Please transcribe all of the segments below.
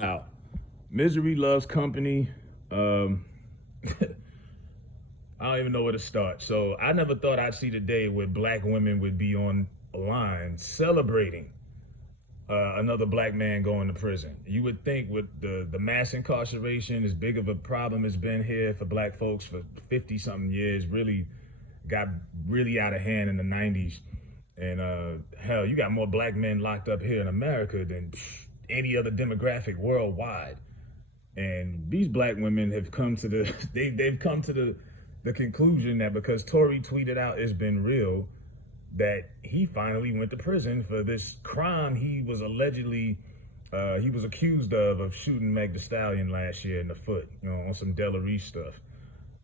Wow. Misery loves company. Um, I don't even know where to start. So I never thought I'd see the day where black women would be on a line celebrating another black man going to prison. You would think with the mass incarceration, as big of a problem has been here for black folks for 50 something years, really got really out of hand in the 90s. And hell, you got more black men locked up here in America than any other demographic worldwide. And these black women have come to the they've come to the conclusion that because Tory tweeted out it's been real, that he finally went to prison for this crime he was allegedly he was accused of shooting Meg Thee Stallion last year in the foot, on some Delaware stuff.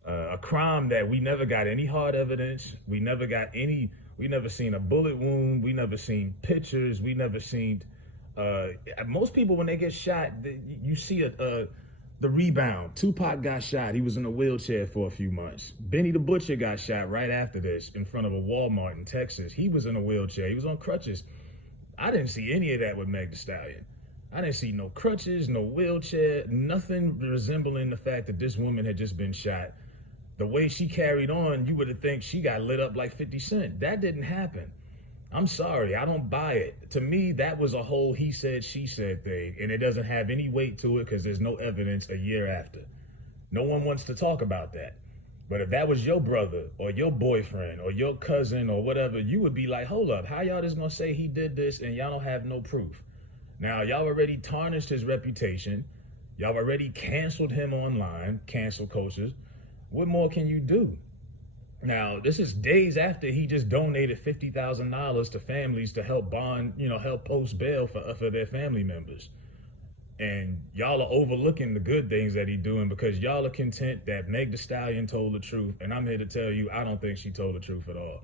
A crime that we never got any hard evidence. We never seen a bullet wound. We never seen pictures. We never seen. Most people, when they get shot, you see the rebound. Tupac got shot. He was in a wheelchair for a few months. Benny the Butcher got shot right after this in front of a Walmart in Texas. He was in a wheelchair. He was on crutches. I didn't see any of that with Meg Thee Stallion. I didn't see no crutches, no wheelchair, nothing resembling the fact that this woman had just been shot. The way she carried on, you would have think she got lit up like 50 Cent. That didn't happen. I'm sorry, I don't buy it. To me, that was a whole he said, she said thing, and it doesn't have any weight to it because there's no evidence a year after. No one wants to talk about that. But if that was your brother or your boyfriend or your cousin or whatever, you would be like, hold up, how y'all just gonna say he did this and y'all don't have no proof? Now, y'all already tarnished his reputation. Y'all already canceled him online, cancel cultures. What more can you do? Now, this is days after he just donated $50,000 to families to help bond, help post bail for their family members. And y'all are overlooking the good things that he's doing because y'all are content that Meg Thee Stallion told the truth. And I'm here to tell you, I don't think she told the truth at all.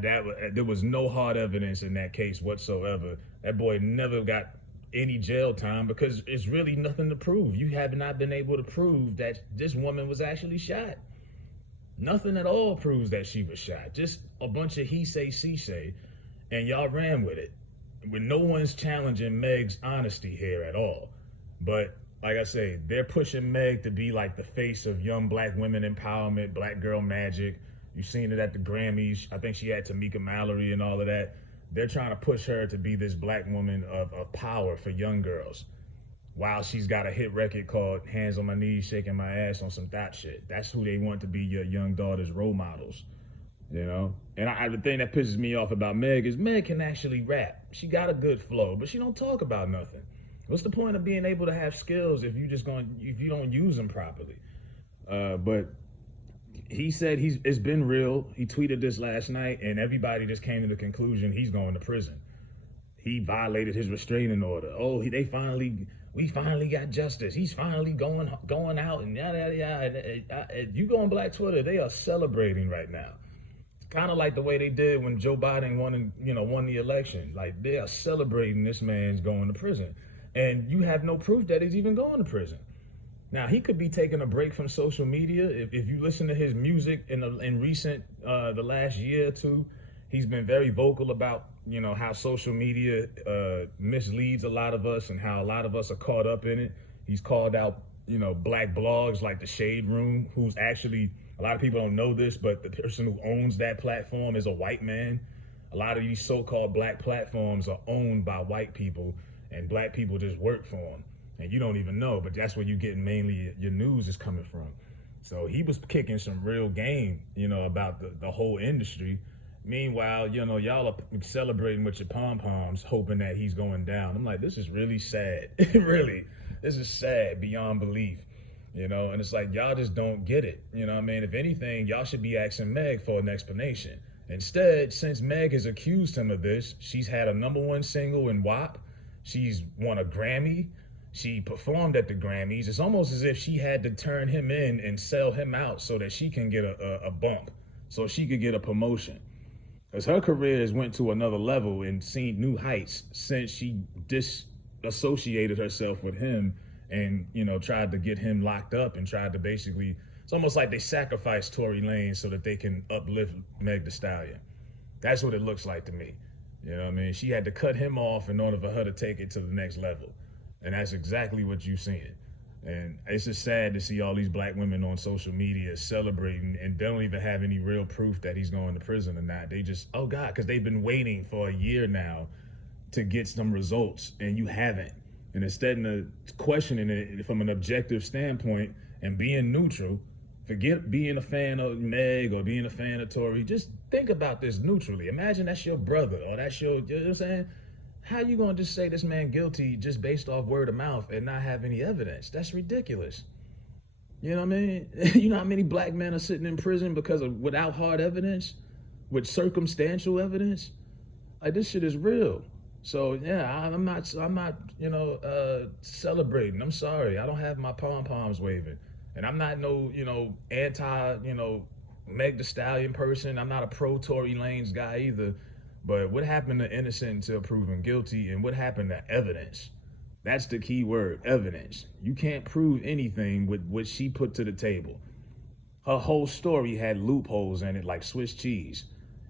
There was no hard evidence in that case whatsoever. That boy never got any jail time because it's really nothing to prove. You have not been able to prove that this woman was actually shot. Nothing at all proves that she was shot. Just a bunch of he say, she say, and y'all ran with it. When no one's challenging Meg's honesty here at all. But like I say, they're pushing Meg to be like the face of young black women empowerment, black girl magic. You've seen it at the Grammys. I think she had Tamika Mallory and all of that. They're trying to push her to be this black woman of power for young girls. While she's got a hit record called Hands on My Knees, Shaking My Ass on some thot shit. That's who they want to be your young daughter's role models, And the thing that pisses me off about Meg is Meg can actually rap. She got a good flow, but she don't talk about nothing. What's the point of being able to have skills if you don't use them properly? But he said it's been real. He tweeted this last night, and everybody just came to the conclusion he's going to prison. He violated his restraining order. We finally got justice. He's finally going out and yada yada yada. You go on Black Twitter, they are celebrating right now. Kind of like the way they did when Joe Biden won the election. Like they are celebrating this man's going to prison, and you have no proof that he's even going to prison. Now he could be taking a break from social media. If you listen to his music in recent the last year or two, he's been very vocal about how social media misleads a lot of us and how a lot of us are caught up in it. He's called out black blogs like the Shade Room, who's actually, a lot of people don't know this, but the person who owns that platform is a white man. A lot of these so-called black platforms are owned by white people, and black people just work for them. And you don't even know, but that's where you get mainly your news is coming from. So he was kicking some real game, about the whole industry. Meanwhile, y'all are celebrating with your pom-poms, hoping that he's going down. I'm like, this is really sad. Really, this is sad beyond belief, and it's like, y'all just don't get it. If anything, y'all should be asking Meg for an explanation. Instead, since Meg has accused him of this, she's had a #1 single in WAP. She's won a Grammy. She performed at the Grammys. It's almost as if she had to turn him in and sell him out so that she can get a bump, so she could get a promotion. Because her career has went to another level and seen new heights since she disassociated herself with him and, tried to get him locked up and tried to basically, it's almost like they sacrificed Tory Lanez so that they can uplift Meg Thee Stallion. That's what it looks like to me. She had to cut him off in order for her to take it to the next level. And that's exactly what you're seeing. And it's just sad to see all these black women on social media celebrating and they don't even have any real proof that he's going to prison or not. They just, oh God, because they've been waiting for a year now to get some results and you haven't. And instead of questioning it from an objective standpoint and being neutral, forget being a fan of Meg or being a fan of Tory. Just think about this neutrally. Imagine that's your brother or that's your, you know what I'm saying? How you gonna just say this man guilty just based off word of mouth and not have any evidence? That's ridiculous. You know what I mean? You know how many black men are sitting in prison because of without hard evidence, with circumstantial evidence? Like this shit is real. So yeah, I'm not, celebrating. I'm sorry, I don't have my pom poms waving, and I'm not no, anti, Meg the Stallion person. I'm not a pro Tory Lanez guy either. But what happened to innocent until proven guilty, and what happened to evidence? That's the key word, evidence. You can't prove anything with what she put to the table. Her whole story had loopholes in it like Swiss cheese.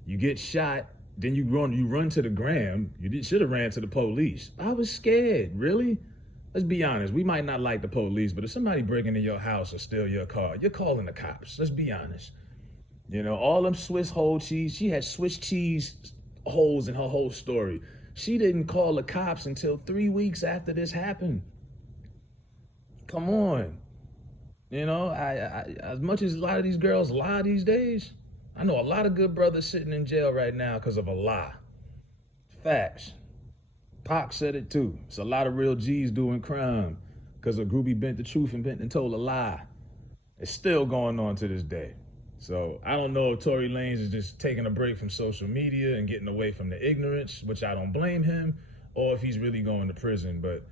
You get shot, then you run to the gram. You should have ran to the police. I was scared, really? Let's be honest, we might not like the police, but if somebody break into your house or steal your car, you're calling the cops. Let's be honest. All them Swiss whole cheese, she had Swiss cheese holes in her whole story. She didn't call the cops until 3 weeks after this happened. Come on. I as much as a lot of these girls lie these days, I know a lot of good brothers sitting in jail right now because of a lie. Facts. Pac said it too. It's a lot of real G's doing crime because a groupie bent the truth and told a lie. It's still going on to this day. So I don't know if Tory Lanez is just taking a break from social media and getting away from the ignorance, which I don't blame him, or if he's really going to prison. But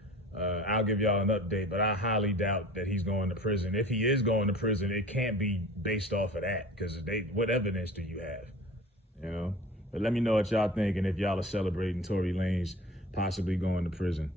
I'll give y'all an update, but I highly doubt that he's going to prison. If he is going to prison, it can't be based off of that, because what evidence do you have? But let me know what y'all think, and if y'all are celebrating Tory Lanez possibly going to prison.